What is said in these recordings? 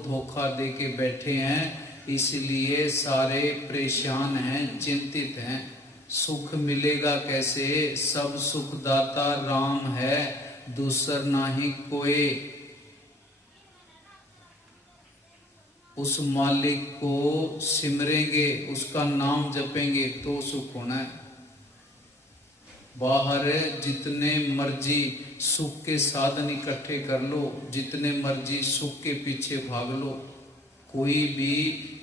धोखा दे के बैठे हैं, इसलिए सारे परेशान हैं, चिंतित हैं। सुख मिलेगा कैसे? सब सुखदाता राम है, दूसर नाही कोई। उस मालिक को सिमरेंगे, उसका नाम जपेंगे तो सुख होना है। बाहर जितने मर्जी सुख के साधन इकट्ठे कर लो, जितने मर्जी सुख के पीछे भाग लो, कोई भी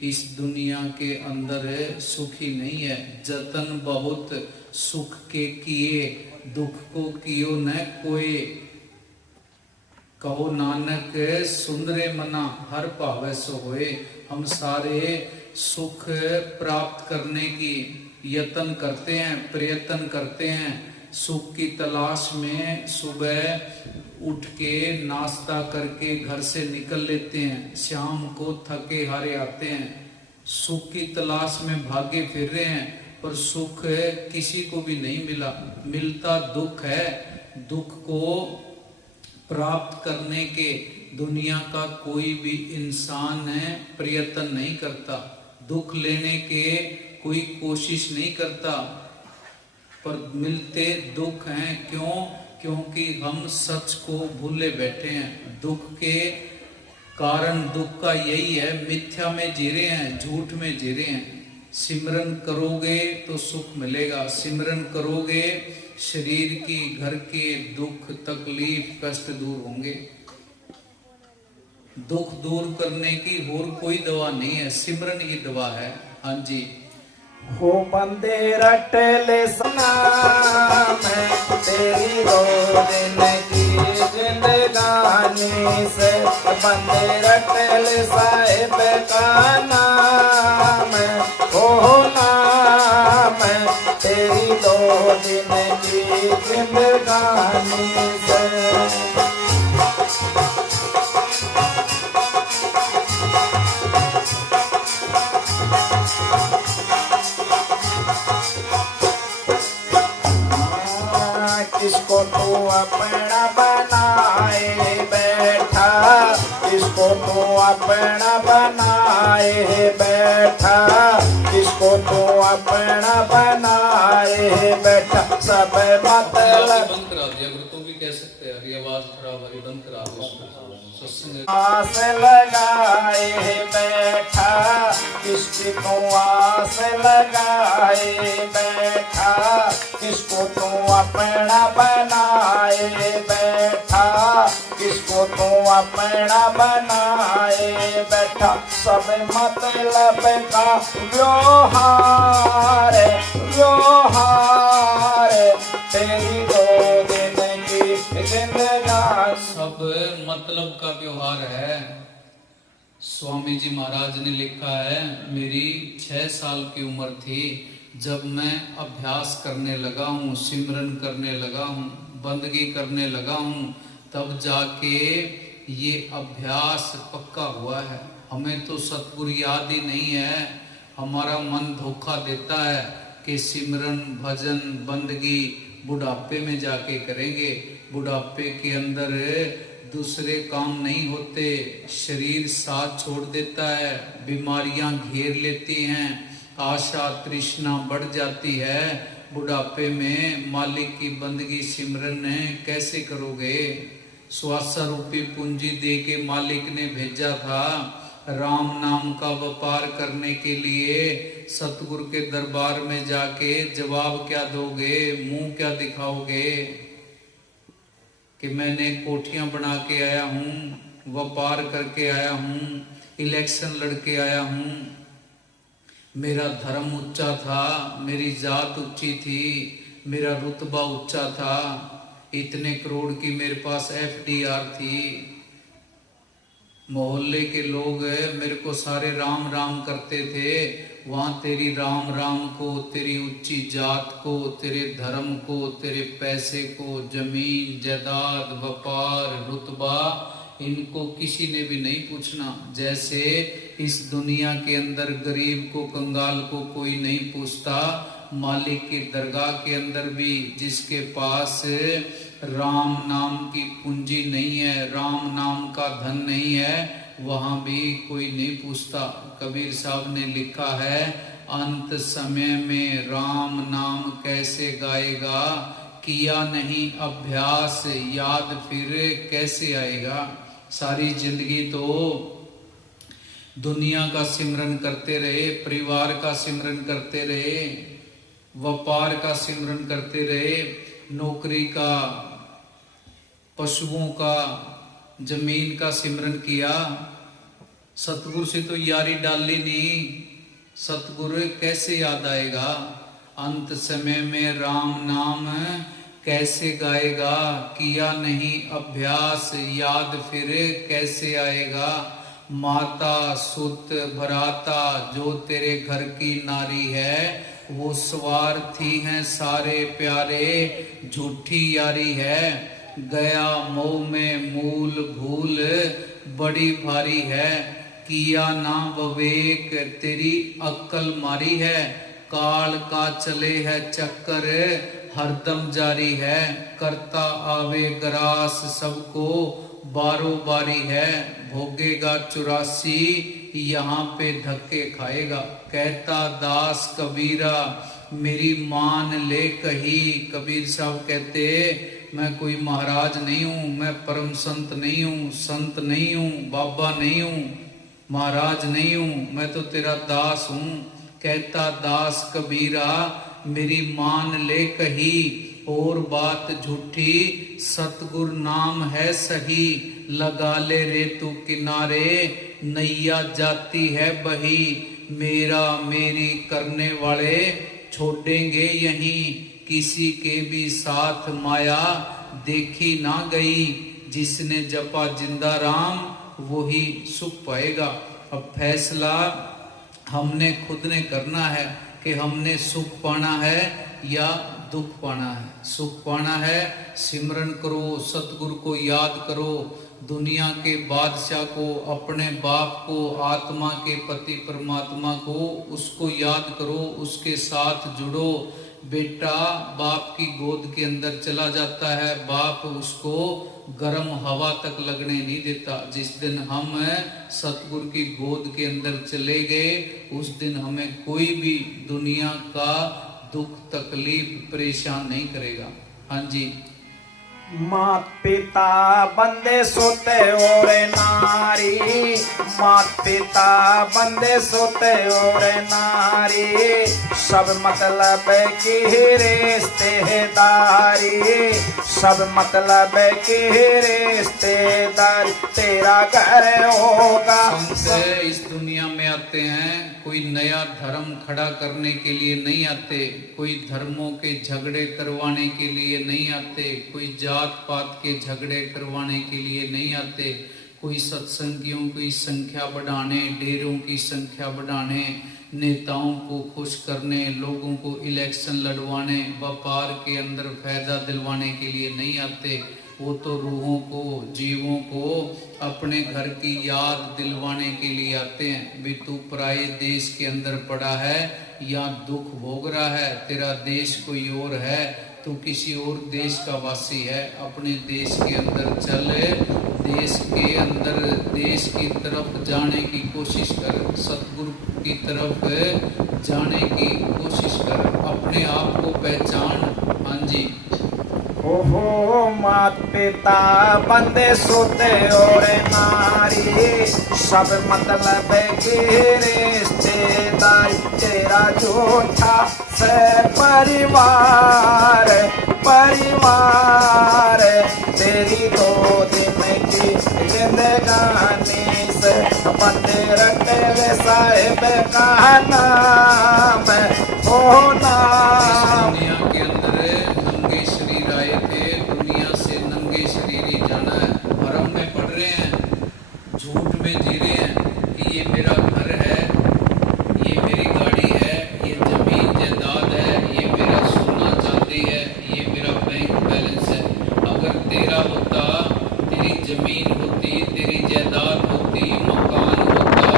इस दुनिया के अंदर सुखी नहीं है। जतन बहुत सुख के किए, दुख को कियो न कोई। कहो नानक सुंदरे मना, हर भावे सो होए। हम सारे सुख प्राप्त करने की यत्न करते हैं, प्रयत्न करते हैं। सुख की तलाश में सुबह उठ के नाश्ता करके घर से निकल लेते हैं, शाम को थके हारे आते हैं। सुख की तलाश में भागे फिर रहे हैं, पर सुख किसी को भी नहीं मिला। मिलता दुख है। दुख को प्राप्त करने के दुनिया का कोई भी इंसान प्रयत्न नहीं करता, दुख लेने के कोई कोशिश नहीं करता, पर मिलते दुख हैं। क्यों? क्योंकि हम सच को भूले बैठे हैं। दुख के कारण दुख का यही है, मिथ्या में जी रहे हैं, झूठ में जी रहे हैं। सिमरन करोगे तो सुख मिलेगा, सिमरन करोगे शरीर की, घर के दुख तकलीफ कष्ट दूर होंगे। दुख दूर करने की और कोई दवा नहीं है, सिमरन ही दवा है। हाँ जी। हो बंदे रट ले सना, मैं तेरी दो दिन की जिंदगानी से। बंदे रट ले साहिब का नाम, हो नाम तेरी दो दिन की जिंदगानी से। किसको तू अपना बनाए बैठा, किसको तू अपना बनाए बैठा, किसको तू अपना बनाए बैठा। सब मतलब बंद करा दिया करो, तो भी कह सकते हैं ये आवाज खराब है, बंद करा दो। आस लगाए बैठा, किसकी तू आस लगाए बैठा, किसको तू अपना बनाए बैठा, किसको तू अपना बनाए बैठा। सब मतलब का व्यवहार, व्यवहार तेरी दो दिन की जिंदगानी। सब मतलब का व्यवहार है। स्वामी जी महाराज ने लिखा है, मेरी 6 साल की उम्र थी जब मैं अभ्यास करने लगा हूँ, सिमरन करने लगा हूँ, बंदगी करने लगा हूँ, तब जाके ये अभ्यास पक्का हुआ है। हमें तो सतगुरु याद ही नहीं है। हमारा मन धोखा देता है कि सिमरन भजन बंदगी बुढ़ापे में जाके करेंगे। बुढ़ापे के अंदर दूसरे काम नहीं होते, शरीर साथ छोड़ देता है, बीमारियां घेर लेती हैं, आशा तृष्णा बढ़ जाती है। बुढ़ापे में मालिक की बंदगी सिमरन कैसे करोगे? स्वासा रूपी पूंजी दे के मालिक ने भेजा था राम नाम का व्यापार करने के लिए। सतगुरु के दरबार में जाके जवाब क्या दोगे? मुंह क्या दिखाओगे कि मैंने कोठियां बना के आया हूँ, व्यापार करके आया हूँ, इलेक्शन लड़के आया हूँ, मेरा धर्म ऊंचा था, मेरी जात ऊंची थी, मेरा रुतबा ऊंचा था, इतने करोड़ की मेरे पास FDR थी, मोहल्ले के लोग मेरे को सारे राम राम करते थे। वहां तेरी राम राम को, तेरी ऊंची जात को, तेरे धर्म को, तेरे पैसे को, जमीन जायदाद व्यापार रुतबा, इनको किसी ने भी नहीं पूछना। जैसे इस दुनिया के अंदर गरीब को कंगाल को कोई नहीं पूछता। मालिक की दरगाह के अंदर भी जिसके पास राम नाम की पूंजी नहीं है, राम नाम का धन नहीं है, वहां भी कोई नहीं पूछता। कबीर साहब ने लिखा है, अंत समय में राम नाम कैसे गाएगा, किया नहीं अभ्यास याद फिर कैसे आएगा। सारी जिंदगी तो दुनिया का सिमरन करते रहे, परिवार का सिमरन करते रहे, व्यापार का सिमरन करते रहे, नौकरी का, पशुओं का, जमीन का सिमरन किया। सतगुरु से तो यारी डाली नहीं, सतगुरु कैसे याद आएगा। अंत समय में राम नाम कैसे गाएगा, किया नहीं अभ्यास याद फिर कैसे आएगा। माता सुत भराता जो तेरे घर की नारी है, वो स्वार्थी हैं सारे प्यारे, झूठी यारी है। गया मोह में मूल भूल बड़ी भारी है, किया ना विवेक तेरी अक्ल मारी है। काल का चले है चक्कर हरदम जारी है, करता आवे ग्रास सबको बारो बारी है। भोगेगा 84 यहाँ पे धक्के खाएगा। कहता दास कबीरा मेरी मान ले कही। कबीर साहब कहते मैं कोई महाराज नहीं हूँ, मैं परम संत नहीं हूँ, संत नहीं हूँ, बाबा नहीं हूँ, महाराज नहीं हूँ, मैं तो तेरा दास हूँ। कहता दास कबीरा मेरी मान ले कही, और बात झूठी सतगुर नाम है सही। लगा ले रे तू किनारे नैया जाती है बही। मेरा मेरी करने वाले छोड़ेंगे यहीं, किसी के भी साथ माया देखी ना गई। जिसने जपा जिंदा राम वही सुख पाएगा। अब फैसला हमने खुद ने करना है कि हमने सुख पाना है या दुख पाना है। सुख पाना है सिमरन करो, सतगुरु को याद करो, दुनिया के बादशाह को, अपने बाप को, आत्मा के पति परमात्मा को, उसको याद करो, उसके साथ जुड़ो। बेटा बाप की गोद के अंदर चला जाता है, बाप उसको गर्म हवा तक लगने नहीं देता। जिस दिन हम सतगुरु की गोद के अंदर चले गए, उस दिन हमें कोई भी दुनिया का दुख तकलीफ परेशान नहीं करेगा। हाँ जी। मात पिता बंदे सोते और नारी, मात पिता बंदे सोते और नारी, सब मतलब की रिश्तेदारी, सब मतलब की रिश्तेदारी। तेरा घर होगा। संत इस दुनिया में आते हैं, कोई नया धर्म खड़ा करने के लिए नहीं आते, कोई धर्मों के झगड़े करवाने के लिए नहीं आते, कोई जात पात के झगड़े करवाने के लिए नहीं आते, कोई सत्संगियों की संख्या बढ़ाने, डेरों की संख्या बढ़ाने, नेताओं को खुश करने, लोगों को इलेक्शन लड़वाने, व्यापार के अंदर फायदा दिलवाने के लिए नहीं आते। वो तो रूहों को, जीवों को अपने घर की याद दिलवाने के लिए आते हैं। भी तू पराये देश के अंदर पड़ा है या दुख भोग रहा है, तेरा देश कोई और है, तू किसी और देश का वासी है। अपने देश के अंदर चल, देश के अंदर देश की तरफ जाने की कोशिश कर, सतगुरु की तरफ जाने की कोशिश कर, अपने आप को पहचान। हाँ जी। ओहो मात पिता बंदे सोते और नारी, सब मतलब की रिश्तेदारी। तेरा झूठा से परिवार, परिवार तेरी 2 दिन की जिंदगानी से बंदे रखे वे साहिब का नाम हो नाम। दुनिया के अंदर नंगे शरीर आए थे, दुनिया से नंगे शरीर ही जाना है। भरम में पड़ रहे हैं, झूठ में जी रहे हैं कि ये मेरा घर है, ये मेरी गाड़ी है, ये जमीन जायदाद है, ये मेरा सोना चांदी है, ये मेरा बैंक बैलेंस है। अगर तेरा होता, तेरी जमीन होती, तेरी जायदाद होती, मकान होता,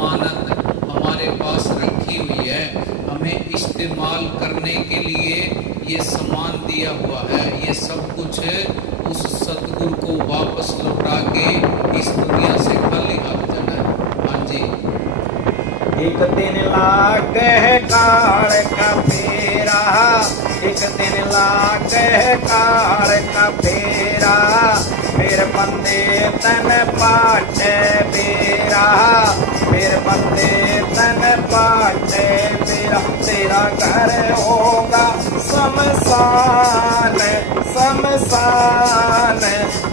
अमानत हमारे पास रखी हुई है, हमें इस्तेमाल करने के लिए ये सामान दिया हुआ है। ये सब कुछ उस सतगुरु को वापस लौटा के इस दुनिया से खाली हाथ जाना है। हाँ जी। एक दिन लागे काल का फेरा, एक दिन लागे काल का फेरा, फिर बंदे तन पाटे बेरा, फिर बंदे तन पाटे बेरा। तेरा घर होगा शमशान, शमशान,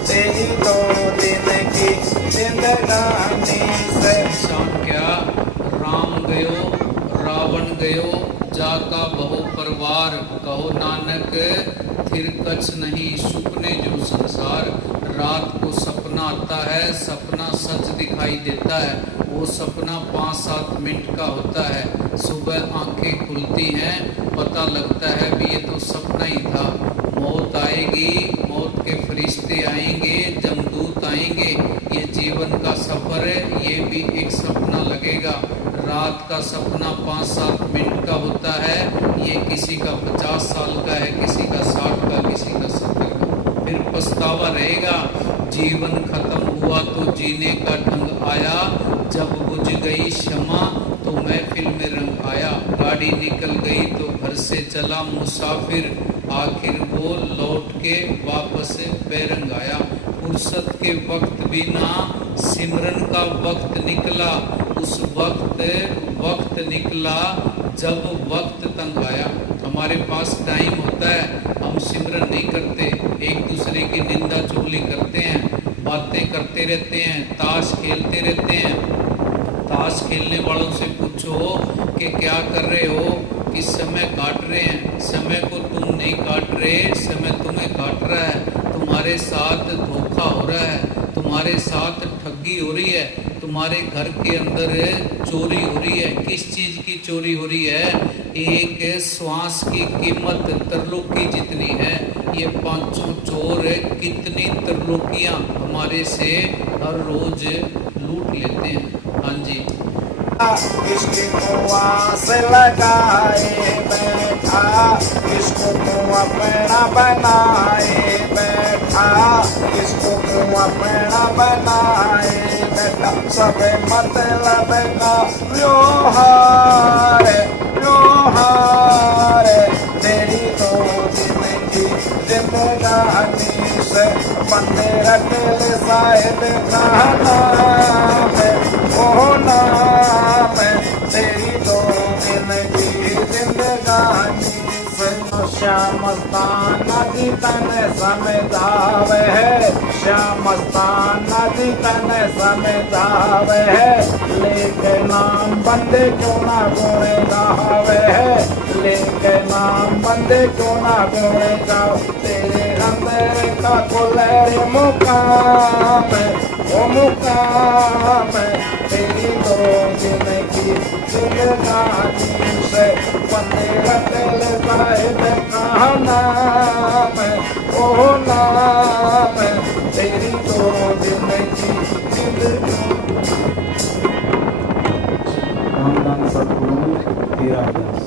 तेरी 2 दिन की जिंदगानी से। शाम क्या राम गयो रावण गयो, जाका बहु परिवार, कहो नानक फिर कछ नहीं सुपने जो संसार। रात को सपना आता है, सपना सच दिखाई देता है, वो सपना 5-7 मिनट का होता है। सुबह आंखें खुलती हैं, पता लगता है भी ये तो सपना ही था। मौत आएगी, मौत के फरिश्ते आएंगे, जमदूत आएंगे, ये जीवन का सफर है, ये भी एक सपना लगेगा। रात का सपना 5-7 मिनट का होता है, ये किसी का 50 साल का है, किसी का 60 का, किसी का 70 का। फिर पछतावा रहेगा, जीवन खत्म हुआ तो जीने का ढंग आया, जब बुझ गई क्षमा तो महफिल में रंग आया। गाड़ी निकल गई तो घर से चला मुसाफिर, आखिर वो लौट के वापस बेरंग आया। फुर्सत के वक्त बिना सिमरन का वक्त निकला, उस वक्त निकला जब वक्त तंग आया। हमारे पास टाइम होता है, हम सिमरन नहीं करते, एक दूसरे की निंदा चुगली करते हैं, बातें करते रहते हैं, ताश खेलते रहते हैं। ताश खेलने वालों से पूछो कि क्या कर रहे हो, किस समय काट रहे हैं। समय को तुम नहीं काट रहे, समय तुम्हें काट रहा है। तुम्हारे साथ धोखा हो रहा है, तुम्हारे साथ ठगी हो रही है, तुम्हारे घर के अंदर चोरी हो रही है। किस चीज की चोरी हो रही है? एक श्वास की कीमत त्रिलोकी जितनी है। ये 5 चोर कितनी त्रिलोकियां हमारे से हर रोज लूट लेते हैं। हाँ जी। इसकी कुआं से लगाए बैठा, इसको कुआं अपना बनाए बैठा, इसको कुआं अपना बनाए बैठा। सब मतलब का व्यवहार, व्यवहार, तेरी 2 दिन की जिंदगानी से। बंदे रखेले साहेब का नाम, ओ नाम, तेरी 2 दिन की जिंदगानी से। श्याम नदी तन समझावे है, श्याम नदी तन समझावे है, लेके नाम बंदे क्यों ना गुणे गावे है, लेके नाम बंदे क्यों ना गुणे गाओ। तेरे अंदर का कुलहरी मुकाम, ओ मुकाम, तेरी 2 दिन की जिंदगानी से। बंदे रखेले साहिब का नाम, ओ नाम, तेरी 2 दिन की जिंदगानी। रामदान सतगुरु तेरा दास।